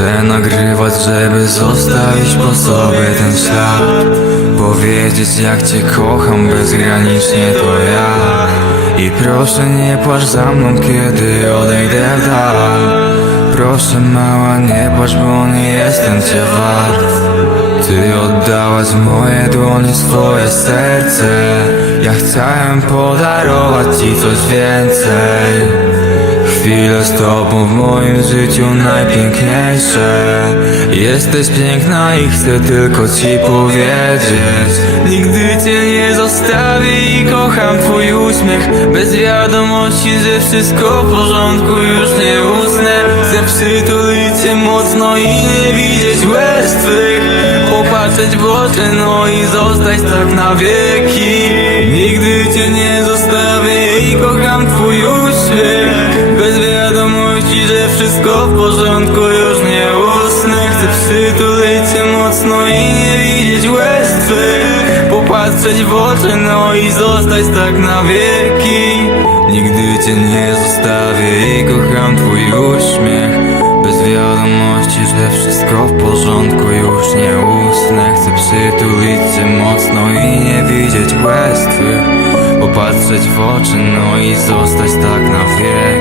Chcę nagrywać, żeby zostawić po sobie ten ślad Powiedzieć jak cię kocham bezgranicznie to ja. I proszę nie płacz za mną, kiedy odejdę w dal. Proszę mała nie płacz, bo nie jestem cię wart. Ty oddałaś moje dłonie swoje serce. Ja chciałem podarować ci coś więcej Chwile z tobą w moim życiu najpiękniejsze. Jesteś piękna i chcę tylko ci powiedzieć. Nigdy cię nie zostawię i kocham twój uśmiech. Bez wiadomości, że wszystko w porządku już nie usnę. Chcę przytulić cię mocno i nie widzieć łez twych Popatrzeć w oczy, no i zostać tak na wieki wszystko w porządku już nie usnę. Chcę przytulić cię mocno i nie widzieć łez Popatrzeć w oczy, no i zostać tak na wieki. Nigdy cię nie zostawię i kocham twój uśmiech. Bez wiadomości, że wszystko w porządku już nie usnę. Chcę przytulić cię mocno i nie widzieć łez Popatrzeć w oczy, no i zostać tak na wieki